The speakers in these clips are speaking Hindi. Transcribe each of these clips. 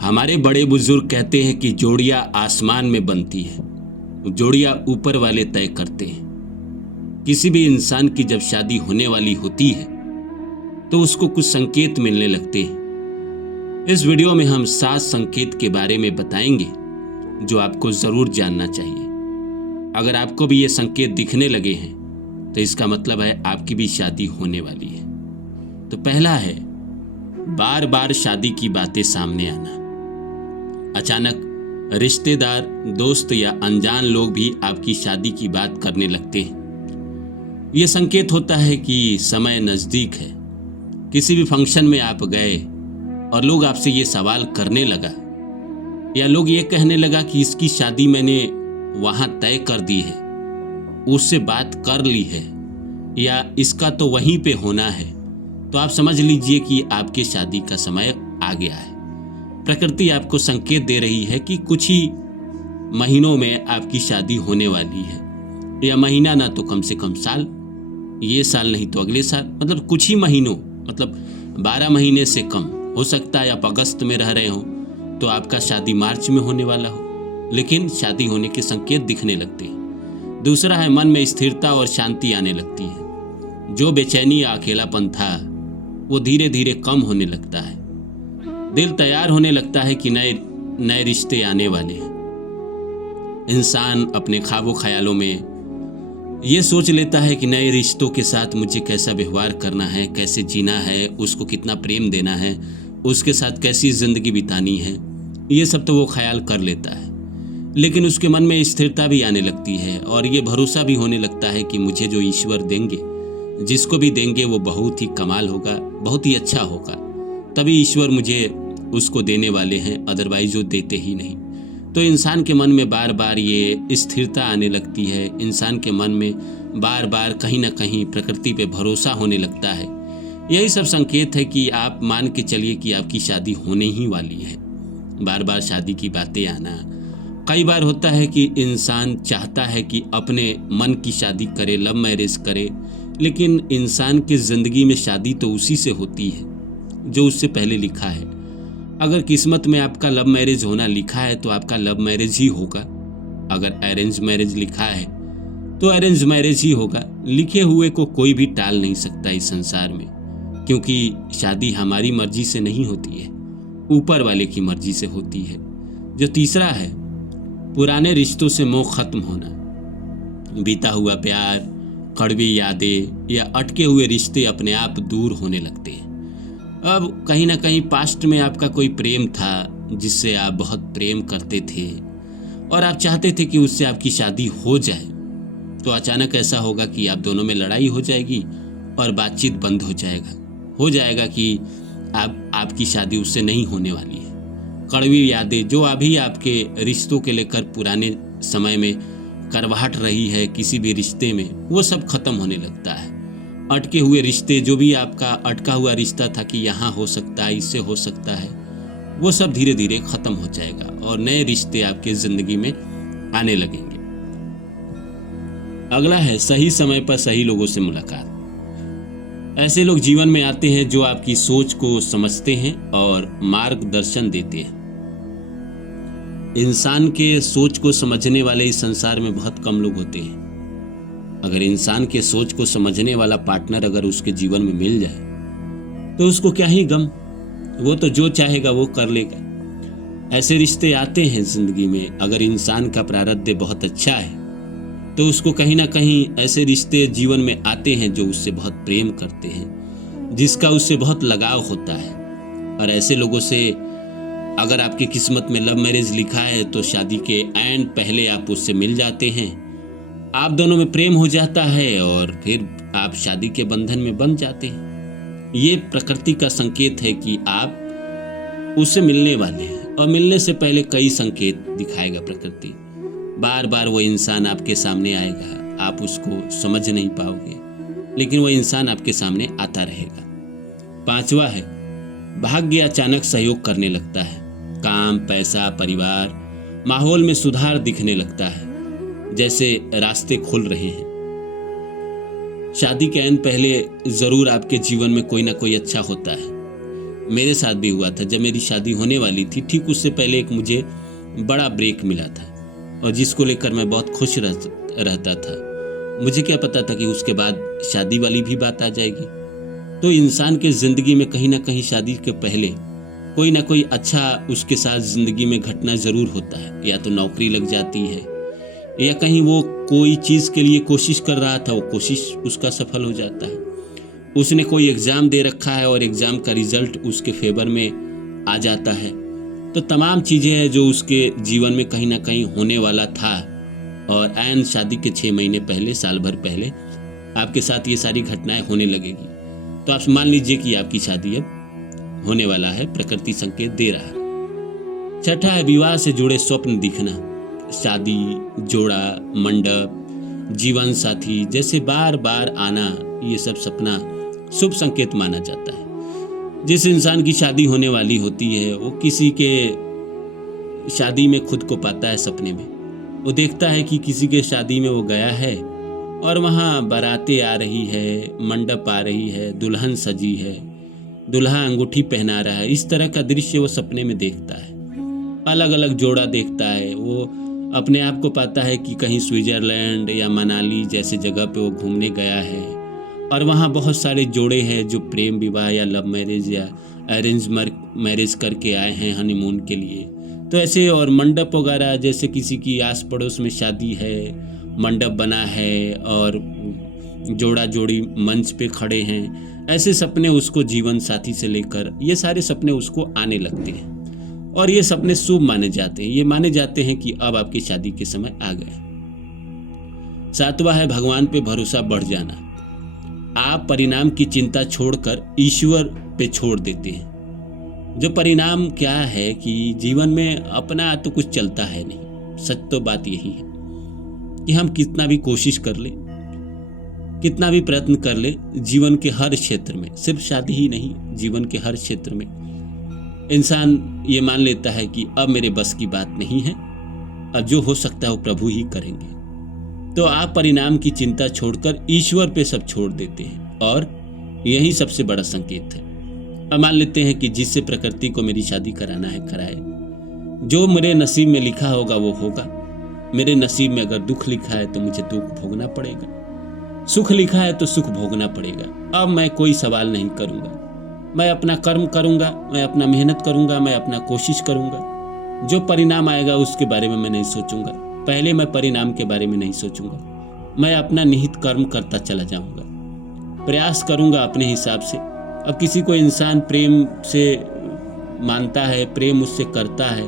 हमारे बड़े बुजुर्ग कहते हैं कि जोड़ियां आसमान में बनती है, जोड़ियां ऊपर वाले तय करते हैं। किसी भी इंसान की जब शादी होने वाली होती है तो उसको कुछ संकेत मिलने लगते हैं। इस वीडियो में हम 7 संकेत के बारे में बताएंगे जो आपको जरूर जानना चाहिए। अगर आपको भी ये संकेत दिखने लगे हैं तो इसका मतलब है आपकी भी शादी होने वाली है। तो पहला है बार बार शादी की बातें सामने आना। अचानक रिश्तेदार, दोस्त या अनजान लोग भी आपकी शादी की बात करने लगते हैं। यह संकेत होता है कि समय नज़दीक है। किसी भी फंक्शन में आप गए और लोग आपसे ये सवाल करने लगा या लोग ये कहने लगा कि इसकी शादी मैंने वहाँ तय कर दी है, उससे बात कर ली है या इसका तो वहीं पे होना है, तो आप समझ लीजिए कि आपके शादी का समय आ गया है। प्रकृति आपको संकेत दे रही है कि कुछ ही महीनों में आपकी शादी होने वाली है, या महीना ना तो कम से कम साल, ये साल नहीं तो अगले साल, मतलब कुछ ही महीनों, मतलब 12 महीने से कम हो सकता है। आप अगस्त में रह रहे हो तो आपका शादी मार्च में होने वाला हो, लेकिन शादी होने के संकेत दिखने लगते हैं। दूसरा है मन में स्थिरता और शांति आने लगती है। जो बेचैनी या अकेलापन था वो धीरे धीरे कम होने लगता है। दिल तैयार होने लगता है कि नए रिश्ते आने वाले हैं। इंसान अपने ख्वाबों ख्यालों में ये सोच लेता है कि नए रिश्तों के साथ मुझे कैसा व्यवहार करना है, कैसे जीना है, उसको कितना प्रेम देना है, उसके साथ कैसी ज़िंदगी बितानी है, ये सब तो वो ख्याल कर लेता है। लेकिन उसके मन में स्थिरता भी आने लगती है और ये भरोसा भी होने लगता है कि मुझे जो ईश्वर देंगे, जिसको भी देंगे वो बहुत ही कमाल होगा, बहुत ही अच्छा होगा, तभी ईश्वर मुझे उसको देने वाले हैं, अदरवाइज वो देते ही नहीं। तो इंसान के मन में बार बार ये स्थिरता आने लगती है। इंसान के मन में बार बार कहीं ना कहीं प्रकृति पे भरोसा होने लगता है। यही सब संकेत है कि आप मान के चलिए कि आपकी शादी होने ही वाली है। बार बार शादी की बातें आना, कई बार होता है कि इंसान चाहता है कि अपने मन की शादी करे, लव मैरिज करे, लेकिन इंसान की ज़िंदगी में शादी तो उसी से होती है जो उससे पहले लिखा है। अगर किस्मत में आपका लव मैरिज होना लिखा है तो आपका लव मैरिज ही होगा। अगर अरेंज मैरिज लिखा है तो अरेंज मैरिज ही होगा। लिखे हुए को कोई भी टाल नहीं सकता इस संसार में, क्योंकि शादी हमारी मर्जी से नहीं होती है, ऊपर वाले की मर्जी से होती है। जो तीसरा है पुराने रिश्तों से मोह खत्म होना। बीता हुआ प्यार, कड़वी यादें या अटके हुए रिश्ते अपने आप दूर होने लगते हैं। अब कहीं ना कहीं पास्ट में आपका कोई प्रेम था जिससे आप बहुत प्रेम करते थे और आप चाहते थे कि उससे आपकी शादी हो जाए, तो अचानक ऐसा होगा कि आप दोनों में लड़ाई हो जाएगी और बातचीत बंद हो जाएगा कि आपकी शादी उससे नहीं होने वाली है। कड़वी यादें जो अभी आपके रिश्तों के लेकर पुराने समय में करवाहट रही है किसी भी रिश्ते में, वो सब खत्म होने लगता है। अटके हुए रिश्ते, जो भी आपका अटका हुआ रिश्ता था कि यहाँ हो सकता है, इससे हो सकता है, वो सब धीरे धीरे खत्म हो जाएगा और नए रिश्ते आपके ज़िंदगी में आने लगेंगे। अगला है सही समय पर सही लोगों से मुलाकात। ऐसे लोग जीवन में आते हैं जो आपकी सोच को समझते हैं और मार्गदर्शन देते हैं। इंसान के सोच को समझने वाले इस संसार में बहुत कम लोग होते हैं। अगर इंसान के सोच को समझने वाला पार्टनर अगर उसके जीवन में मिल जाए तो उसको क्या ही गम, वो तो जो चाहेगा वो कर लेगा। ऐसे रिश्ते आते हैं जिंदगी में। अगर इंसान का प्रारब्ध बहुत अच्छा है तो उसको कहीं ना कहीं ऐसे रिश्ते जीवन में आते हैं जो उससे बहुत प्रेम करते हैं, जिसका उससे बहुत लगाव होता है। और ऐसे लोगों से अगर आपकी किस्मत में लव मैरिज लिखा है तो शादी के एंड पहले आप उससे मिल जाते हैं, आप दोनों में प्रेम हो जाता है और फिर आप शादी के बंधन में बंध जाते हैं। ये प्रकृति का संकेत है कि आप उससे मिलने वाले हैं और मिलने से पहले कई संकेत दिखाएगा प्रकृति। बार बार वो इंसान आपके सामने आएगा, आप उसको समझ नहीं पाओगे, लेकिन वो इंसान आपके सामने आता रहेगा। 5वां है भाग्य अचानक सहयोग करने लगता है। काम, पैसा, परिवार, माहौल में सुधार दिखने लगता है, जैसे रास्ते खुल रहे हैं। शादी के एन पहले जरूर आपके जीवन में कोई ना कोई अच्छा होता है। मेरे साथ भी हुआ था। जब मेरी शादी होने वाली थी, ठीक उससे पहले एक मुझे बड़ा ब्रेक मिला था और जिसको लेकर मैं बहुत खुश रहता था। मुझे क्या पता था कि उसके बाद शादी वाली भी बात आ जाएगी। तो इंसान के ज़िंदगी में कहीं ना कहीं शादी के पहले कोई ना कोई अच्छा उसके साथ ज़िंदगी में घटना ज़रूर होता है। या तो नौकरी लग जाती है, या कहीं वो कोई चीज़ के लिए कोशिश कर रहा था, वो कोशिश उसका सफल हो जाता है। उसने कोई एग्ज़ाम दे रखा है और एग्ज़ाम का रिज़ल्ट उसके फेवर में आ जाता है। तो तमाम चीज़ें हैं जो उसके जीवन में कहीं ना कहीं होने वाला था, और ऐन शादी के 6 महीने पहले, साल भर पहले आपके साथ ये सारी घटनाएं होने लगेगी। तो आप मान लीजिए कि आपकी शादी अब होने वाला है, प्रकृति संकेत दे रहा है। छठा है विवाह से जुड़े स्वप्न दिखना। शादी, जोड़ा, मंडप, जीवन साथी जैसे बार बार आना, ये सब सपना शुभ संकेत माना जाता है। जिस इंसान की शादी होने वाली होती है, वो किसी के शादी में खुद को पाता है सपने में। वो देखता है कि किसी के शादी में वो गया है और वहाँ बारातें आ रही है, मंडप आ रही है, दुल्हन सजी है, दुल्हा अंगूठी पहना रहा है। इस तरह का दृश्य वो सपने में देखता है। अलग अलग जोड़ा देखता है। वो अपने आप को पाता है कि कहीं स्विट्जरलैंड या मनाली जैसे जगह पे वो घूमने गया है और वहाँ बहुत सारे जोड़े हैं जो प्रेम विवाह या लव मैरिज या अरेंज मैरिज करके आए हैं हनीमून के लिए। तो ऐसे और मंडप वगैरह, जैसे किसी की आस पड़ोस में शादी है, मंडप बना है और जोड़ा जोड़ी मंच पे खड़े हैं, ऐसे सपने उसको जीवन साथी से लेकर ये सारे सपने उसको आने लगते हैं और ये सपने शुभ माने जाते हैं। ये माने जाते हैं कि अब आपकी शादी के समय आ गए। सातवां है भगवान पे भरोसा बढ़ जाना। आप परिणाम की चिंता छोड़कर ईश्वर पे छोड़ देते हैं। जो परिणाम क्या है कि जीवन में अपना तो कुछ चलता है नहीं। सच तो बात यही है कि हम कितना भी कोशिश कर ले, कितना भी प्रयत्न कर ले, जीवन के हर क्षेत्र में, सिर्फ शादी ही नहीं, जीवन के हर क्षेत्र में इंसान ये मान लेता है कि अब मेरे बस की बात नहीं है, अब जो हो सकता है वो प्रभु ही करेंगे। तो आप परिणाम की चिंता छोड़कर ईश्वर पे सब छोड़ देते हैं और यही सबसे बड़ा संकेत है। अब मान लेते हैं कि जिससे प्रकृति को मेरी शादी कराना है, कराए। जो मेरे नसीब में लिखा होगा वो होगा। मेरे नसीब में अगर दुख लिखा है तो मुझे दुख भोगना पड़ेगा, सुख लिखा है तो सुख भोगना पड़ेगा। अब मैं कोई सवाल नहीं करूंगा। मैं अपना कर्म करूंगा, मैं अपना मेहनत करूंगा, मैं अपना कोशिश करूंगा। जो परिणाम आएगा उसके बारे में मैं नहीं सोचूंगा। पहले मैं परिणाम के बारे में नहीं सोचूंगा। मैं अपना निहित कर्म करता चला जाऊंगा, प्रयास करूंगा अपने हिसाब से। अब किसी को इंसान प्रेम से मानता है, प्रेम उससे करता है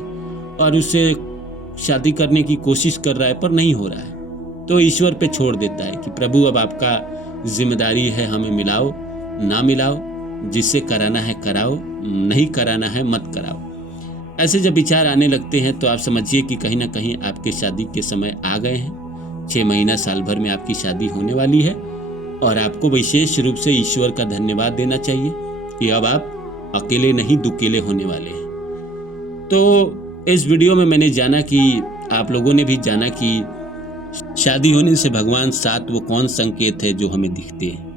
और उससे शादी करने की कोशिश कर रहा है पर नहीं हो रहा है, तो ईश्वर पे छोड़ देता है कि प्रभु अब आपका जिम्मेदारी है, हमें मिलाओ ना मिलाओ, जिससे कराना है कराओ, नहीं कराना है मत कराओ। ऐसे जब विचार आने लगते हैं तो आप समझिए कि कहीं ना कहीं आपके शादी के समय आ गए हैं। 6 महीना साल भर में आपकी शादी होने वाली है और आपको विशेष रूप से ईश्वर का धन्यवाद देना चाहिए कि अब आप अकेले नहीं दुकेले होने वाले हैं। तो इस वीडियो में मैंने जाना कि आप लोगों ने भी जाना कि शादी होने से भगवान साथ वो कौन संकेत है जो हमें दिखते हैं।